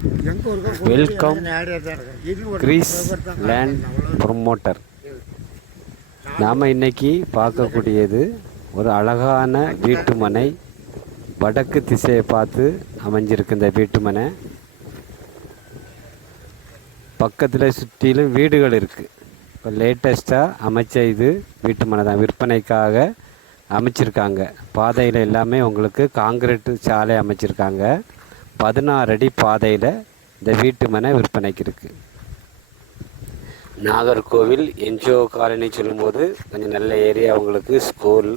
Welcome Greece land promoter நாம் இன்னைக்கு பார்க்கக்கூடியது ஒரு அழகான வீட்டு மனை வடக்கு திசையை பார்த்து அமைஞ்சிருக்கு இந்த வீட்டு மனை பக்கத்தில் சுற்றிலும் வீடுகள் இருக்குது இப்போ லேட்டஸ்ட்டாக அமைச்ச இது வீட்டு மனை தான். விற்பனைக்காக அமைச்சிருக்காங்க. பாதையில் எல்லாமே உங்களுக்கு காங்கிரீட்டு சாலை அமைச்சிருக்காங்க. பதினாறு அடி பாதையில் இந்த வீட்டு மனை விற்பனைக்கு இருக்குது நாகர்கோவில் என்ஜிஓ காலனி சொல்லும்போது கொஞ்சம் நல்ல ஏரியா அவங்களுக்கு ஸ்கூல்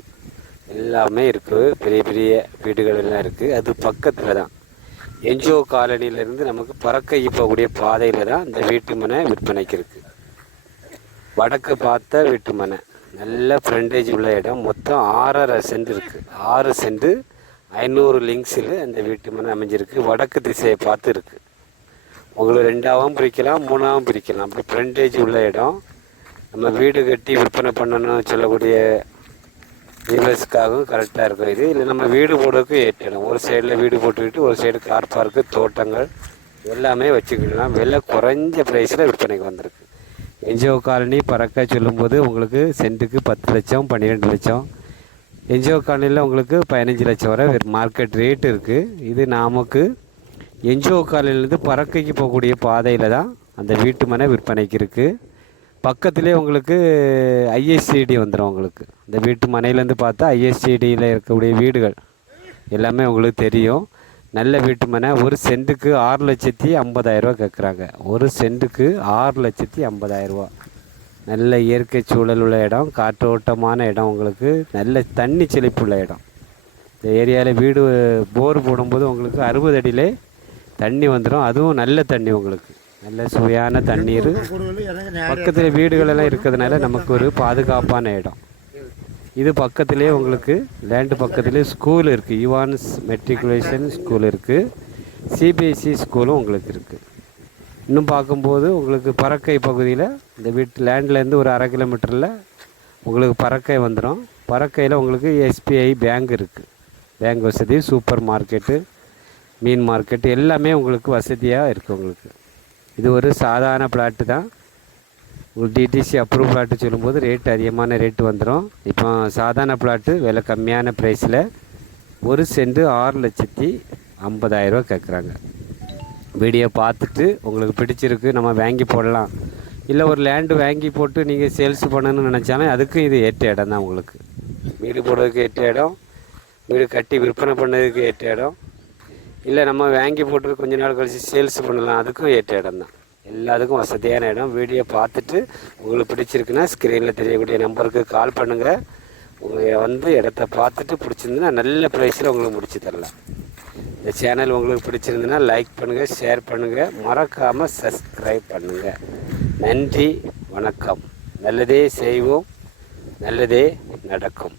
எல்லாமே இருக்குது பெரிய பெரிய வீடுகள் எல்லாம் இருக்குது அது பக்கத்தில் தான். என்ஜிஓ காலனியிலேருந்து நமக்கு பறக்க போகக்கூடிய பாதையில் தான் இந்த வீட்டு மனை விற்பனைக்கு இருக்குது வடக்கு பார்த்த வீட்டு மனை. நல்ல ஃப்ரண்டேஜ் உள்ள இடம். மொத்தம் ஆறரை சென்ட் இருக்குது ஆறு சென்ட் ஐநூறு லிங்க்ஸில் அந்த வீட்டு மனை அமைஞ்சிருக்கு. வடக்கு திசையை பார்த்து இருக்குது உங்களை ரெண்டாவும் பிரிக்கலாம் மூணாவும் பிரிக்கலாம். அப்படி ஃப்ரண்டேஜ் உள்ள இடம். நம்ம வீடு கட்டி விற்பனை பண்ணணும்னு சொல்லக்கூடிய வியூவர்ஸ்க்காகவும் கரெக்டாக இருக்கும் இது. இல்லை நம்ம வீடு போடுறதுக்கு ஏற்ற இடம். ஒரு சைடில் வீடு போட்டுக்கிட்டு ஒரு சைடு கார் பார்க்கு தோட்டங்கள் எல்லாமே வச்சுக்கிடலாம். விலை குறைஞ்ச ப்ரைஸில் விற்பனைக்கு வந்திருக்கு. என்ஜிஓ காலனி பறக்க சொல்லும்போது உங்களுக்கு சென்ட்டுக்கு பத்து லட்சம் பன்னிரெண்டு லட்சம் என்ஜிஓ காலனியில் உங்களுக்கு பதினஞ்சு லட்சம் வரை மார்க்கெட் ரேட் இருக்குது இது நமக்கு என்ஜிஓ காலனிலேருந்து பறக்கைக்கு போகக்கூடிய பாதையில் தான் அந்த வீட்டு மனை விற்பனைக்கு இருக்குது பக்கத்துலேயே உங்களுக்கு ஐஎஸ்சிடி வந்துடும் உங்களுக்கு. இந்த வீட்டு மனையிலேருந்து பார்த்தா ஐஎஸ்சிடியில் இருக்கக்கூடிய வீடுகள் எல்லாமே உங்களுக்கு தெரியும். நல்ல வீட்டு மனை ஒரு சென்ட்டுக்கு ஆறு லட்சத்தி ஐம்பதாயிரரூவா கேட்குறாங்க ஒரு சென்ட்டுக்கு ஆறு லட்சத்தி ஐம்பதாயிரரூவா நல்ல இயற்கை சூழல் உள்ள இடம் காற்றோட்டமான இடம் உங்களுக்கு நல்ல தண்ணி செழிப்புள்ள இடம். இந்த ஏரியாவில் வீடு போர் போடும்போது உங்களுக்கு அறுபது அடியிலே தண்ணி வந்துடும் அதுவும் நல்ல தண்ணி உங்களுக்கு. நல்ல சுவையான தண்ணீர். பக்கத்தில் வீடுகளெல்லாம் இருக்கிறதுனால நமக்கு ஒரு பாதுகாப்பான இடம். இது பக்கத்துலேயே உங்களுக்கு லேண்டு பக்கத்துலேயே ஸ்கூல் இருக்குது யுவான்ஸ் மெட்ரிகுலேஷன் ஸ்கூல் இருக்குது சிபிஎஸ்சி ஸ்கூலும் உங்களுக்கு இருக்குது இன்னும் பார்க்கும்போது உங்களுக்கு பறக்கை பகுதியில் இந்த வீட்டு லேண்ட்லேருந்து ஒரு அரை கிலோமீட்டரில் உங்களுக்கு பறக்கை வந்துடும் பறக்கையில் உங்களுக்கு எஸ்பிஐ பேங்க் இருக்குது பேங்க் வசதி சூப்பர் மார்க்கெட்டு மீன் மார்க்கெட்டு எல்லாமே உங்களுக்கு வசதியாக இருக்குது உங்களுக்கு. இது ஒரு சாதாரண பிளாட்டு தான். உங்களுக்கு டிடிசி அப்ரூவ் பிளாட்டு சொல்லும்போது ரேட் அதிகமான ரேட்டு வந்துடும் இப்போ சாதாரண பிளாட்டு விலை கம்மியான ப்ரைஸில் ஒரு சென்ட் ஆறு லட்சத்தி ஐம்பதாயிரரூவா கேட்குறாங்க வீடியோ பார்த்துட்டு உங்களுக்கு பிடிச்சிருக்கு நம்ம வாங்கி போடலாம். இல்லை ஒரு லேண்டு வாங்கி போட்டு நீங்கள் சேல்ஸ் பண்ணணும்னு நினச்சாலும் அதுக்கும் இது ஏற்ற இடம் தான் உங்களுக்கு. வீடு போடுறதுக்கு ஏற்ற இடம் வீடு கட்டி விற்பனை பண்ணதுக்கு ஏற்ற இடம். இல்லை நம்ம வாங்கி போட்டு கொஞ்ச நாள் கழிச்சு சேல்ஸ் பண்ணலாம் அதுக்கும் ஏற்ற இடம் தான். எல்லாத்துக்கும் வசதியான இடம். வீடியோ பார்த்துட்டு உங்களுக்கு பிடிச்சிருக்குன்னா ஸ்க்ரீனில் தெரியக்கூடிய நம்பருக்கு கால் பண்ணுங்கள் உங்கள் வந்து இடத்த பார்த்துட்டு பிடிச்சிருந்துன்னா நல்ல ப்ரைஸில் உங்களுக்கு முடிச்சு தரலாம். இந்த சேனல் உங்களுக்கு பிடிச்சிருந்துன்னா லைக் பண்ணுங்கள் ஷேர் பண்ணுங்கள் மறக்காமல் சப்ஸ்கிரைப் பண்ணுங்கள் நன்றி வணக்கம். நல்லதே செய்வோம் நல்லதே நடக்கும்.